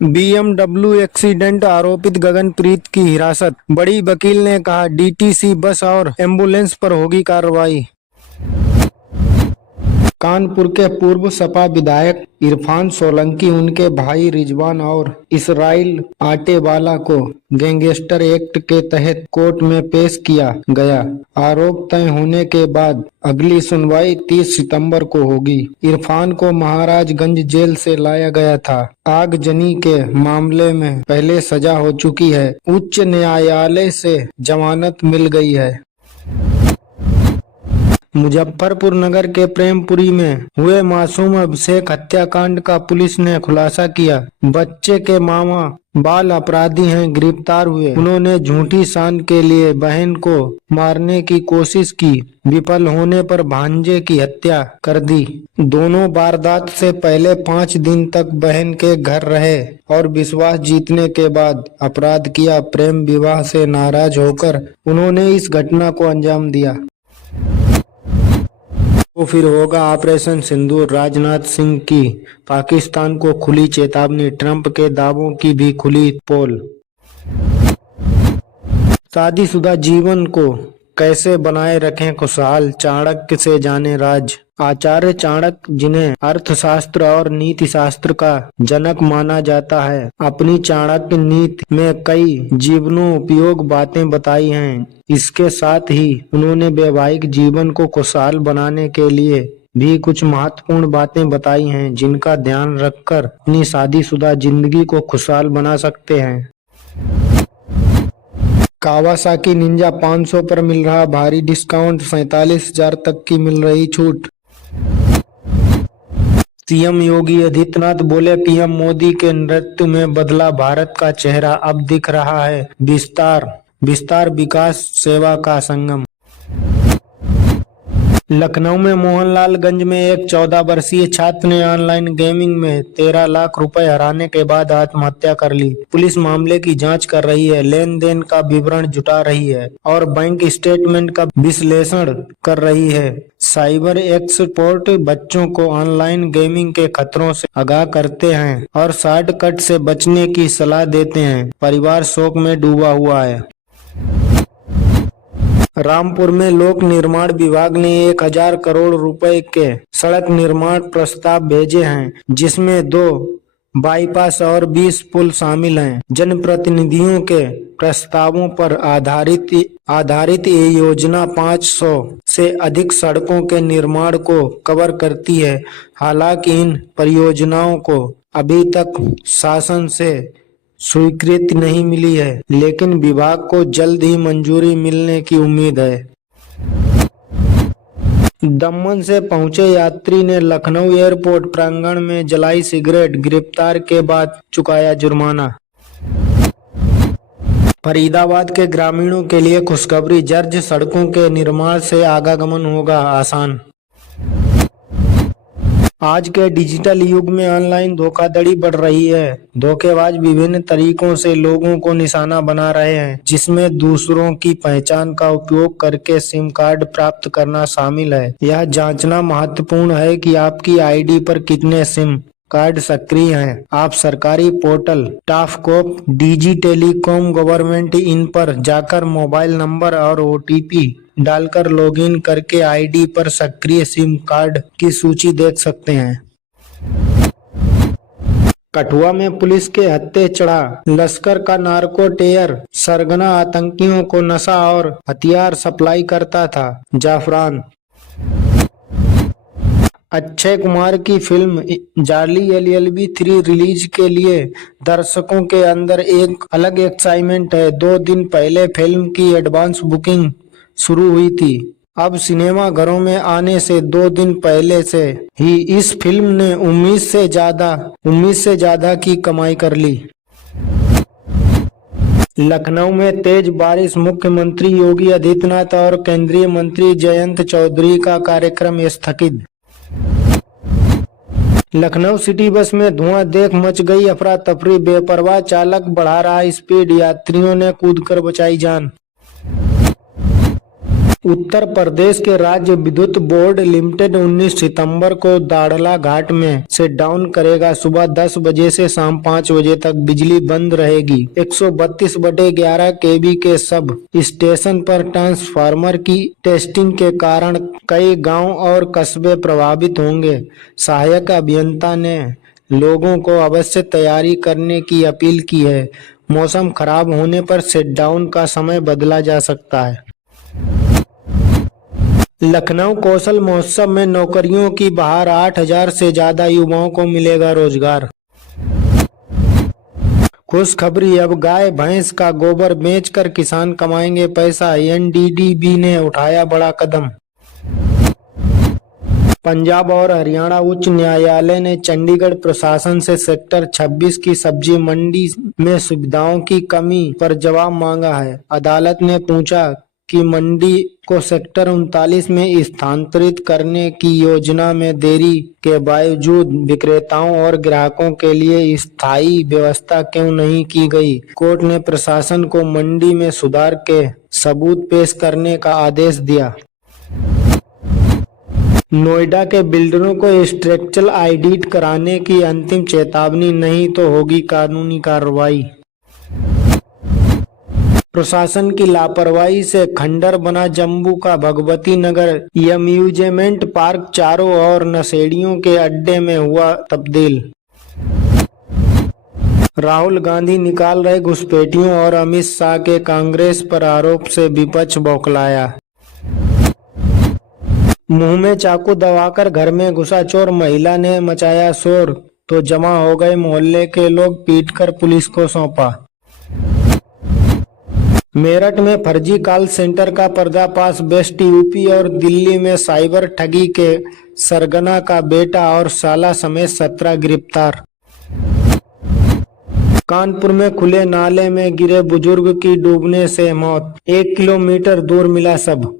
BMW accident आरोपित गगनप्रीत की हिरासत। बड़ी वकील ने कहा डीटीसी बस और एम्बुलेंस पर होगी कार्रवाई। कानपुर के पूर्व सपा विधायक इरफान सोलंकी, उनके भाई रिजवान और इसराइल आटेवाला को गैंगस्टर एक्ट के तहत कोर्ट में पेश किया गया। आरोप तय होने के बाद अगली सुनवाई 30 सितंबर को होगी। इरफान को महाराजगंज जेल से लाया गया था। आगजनी के मामले में पहले सजा हो चुकी है। उच्च न्यायालय से जमानत मिल गई है। मुजफ्फरपुर नगर के प्रेमपुरी में हुए मासूम अभिषेक हत्याकांड का पुलिस ने खुलासा किया। बच्चे के मामा बाल अपराधी हैं, गिरफ्तार हुए। उन्होंने झूठी शान के लिए बहन को मारने की कोशिश की। विफल होने पर भांजे की हत्या कर दी। दोनों वारदात से पहले 5 दिन तक बहन के घर रहे और विश्वास जीतने के बाद अपराध किया। प्रेम विवाह से नाराज होकर उन्होंने इस घटना को अंजाम दिया। तो फिर होगा ऑपरेशन सिंदूर। राजनाथ सिंह की पाकिस्तान को खुली चेतावनी। ट्रंप के दावों की भी खुली पोल। शादीशुदा जीवन को कैसे बनाए रखें खुशहाल, चाणक्य से जाने राज। आचार्य चाणक्य, जिन्हें अर्थशास्त्र और नीति शास्त्र का जनक माना जाता है, अपनी चाणक्य नीति में कई जीवनोपयोग बातें बताई हैं। इसके साथ ही उन्होंने वैवाहिक जीवन को खुशहाल बनाने के लिए भी कुछ महत्वपूर्ण बातें बताई हैं, जिनका ध्यान रखकर अपनी शादीशुदा जिंदगी को खुशहाल बना सकते हैं। कावासाकी निंजा 500 पर मिल रहा भारी डिस्काउंट। 47,000 तक की मिल रही छूट। सीएम योगी आदित्यनाथ बोले पीएम मोदी के नेतृत्व में बदला भारत का चेहरा, अब दिख रहा है विस्तार विकास सेवा का संगम। लखनऊ में मोहनलालगंज में एक 14 वर्षीय छात्र ने ऑनलाइन गेमिंग में 13 लाख रुपए हराने के बाद आत्महत्या कर ली। पुलिस मामले की जांच कर रही है, लेन देन का विवरण जुटा रही है और बैंक स्टेटमेंट का विश्लेषण कर रही है। साइबर एक्सपर्ट बच्चों को ऑनलाइन गेमिंग के खतरों से आगाह करते हैं और शॉर्टकट से बचने की सलाह देते हैं। परिवार शोक में डूबा हुआ है। रामपुर में लोक निर्माण विभाग ने 1000 करोड़ रुपए के सड़क निर्माण प्रस्ताव भेजे हैं, जिसमें 2 बाईपास और 20 पुल शामिल हैं। जनप्रतिनिधियों के प्रस्तावों पर आधारित ये योजना 500 से अधिक सड़कों के निर्माण को कवर करती है। हालांकि इन परियोजनाओं को अभी तक शासन से स्वीकृति नहीं मिली है, लेकिन विभाग को जल्द ही मंजूरी मिलने की उम्मीद है। दमन से पहुंचे यात्री ने लखनऊ एयरपोर्ट प्रांगण में जलाई सिगरेट, गिरफ्तार के बाद चुकाया जुर्माना। फरीदाबाद के ग्रामीणों के लिए खुशखबरी, जर्ज सड़कों के निर्माण से आवागमन होगा आसान। आज के डिजिटल युग में ऑनलाइन धोखाधड़ी बढ़ रही है। धोखेबाज विभिन्न तरीकों से लोगों को निशाना बना रहे हैं, जिसमें दूसरों की पहचान का उपयोग करके सिम कार्ड प्राप्त करना शामिल है। यह जांचना महत्वपूर्ण है कि आपकी आईडी पर कितने सिम कार्ड सक्रिय हैं। आप सरकारी portal TAFCOP, digi telecom, government in पर जाकर मोबाइल नंबर और ओटीपी डालकर लॉगिन करके आईडी पर सक्रिय सिम कार्ड की सूची देख सकते हैं। कठुआ में पुलिस के हत्थे चढ़ा लश्कर का नार्को टेयर, सरगना आतंकियों को नशा और हथियार सप्लाई करता था। जाफरान। अक्षय कुमार की फिल्म जाली LLB 3 रिलीज के लिए दर्शकों के अंदर एक अलग एक्साइटमेंट है। 2 दिन पहले फिल्म की एडवांस बुकिंग शुरू हुई थी। अब सिनेमा घरों में आने से 2 दिन पहले से ही इस फिल्म ने उम्मीद से ज्यादा की कमाई कर ली। लखनऊ में तेज बारिश, मुख्यमंत्री योगी आदित्यनाथ और केंद्रीय मंत्री जयंत चौधरी का कार्यक्रम स्थगित। लखनऊ सिटी बस में धुआं देख मच गई अफरा तफरी, बेपरवाह चालक बढ़ा रहा स्पीड, यात्रियों ने कूदकर बचाई जान। उत्तर प्रदेश के राज्य विद्युत बोर्ड लिमिटेड 19 सितंबर को दाड़ला घाट में शट डाउन करेगा। सुबह 10 बजे से शाम 5 बजे तक बिजली बंद रहेगी। 132/11 केवी के सब स्टेशन पर ट्रांसफार्मर की टेस्टिंग के कारण कई गांव और कस्बे प्रभावित होंगे। सहायक अभियंता ने लोगों को अवश्य तैयारी करने की अपील की है। मौसम खराब होने पर शटडाउन का समय बदला जा सकता है। लखनऊ कौशल महोत्सव में नौकरियों की बहार, 8,000 से ज्यादा युवाओं को मिलेगा रोजगार। खुशखबरी, अब गाय भैंस का गोबर बेचकर किसान कमाएंगे पैसा। एनडीडीबी ने उठाया बड़ा कदम। पंजाब और हरियाणा उच्च न्यायालय ने चंडीगढ़ प्रशासन से सेक्टर 26 की सब्जी मंडी में सुविधाओं की कमी पर जवाब मांगा है। अदालत ने पूछा कि मंडी को सेक्टर 39 में स्थानांतरित करने की योजना में देरी के बावजूद विक्रेताओं और ग्राहकों के लिए स्थायी व्यवस्था क्यों नहीं की गई। कोर्ट ने प्रशासन को मंडी में सुधार के सबूत पेश करने का आदेश दिया। नोएडा के बिल्डरों को स्ट्रक्चरल ऑडिट कराने की अंतिम चेतावनी, नहीं तो होगी कानूनी कार्रवाई। प्रशासन की लापरवाही से खंडर बना जम्मू का भगवती नगर। अम्यूजमेंट पार्क चारों ओर नशेड़ियों के अड्डे में हुआ तब्दील। राहुल गांधी निकाल रहे घुसपैठियों और अमित शाह के कांग्रेस पर आरोप से विपक्ष बौखलाया। मुंह में चाकू दबाकर घर में घुसा चोर, महिला ने मचाया शोर तो जमा हो गए मोहल्ले के लोग, पीटकर पुलिस को सौंपा। मेरठ में फर्जी कॉल सेंटर का पर्दाफाश, वेस्ट यूपी और दिल्ली में साइबर ठगी के सरगना का बेटा और साला समेत 17 गिरफ्तार। कानपुर में खुले नाले में गिरे बुजुर्ग की डूबने से मौत, 1 किलोमीटर दूर मिला शव।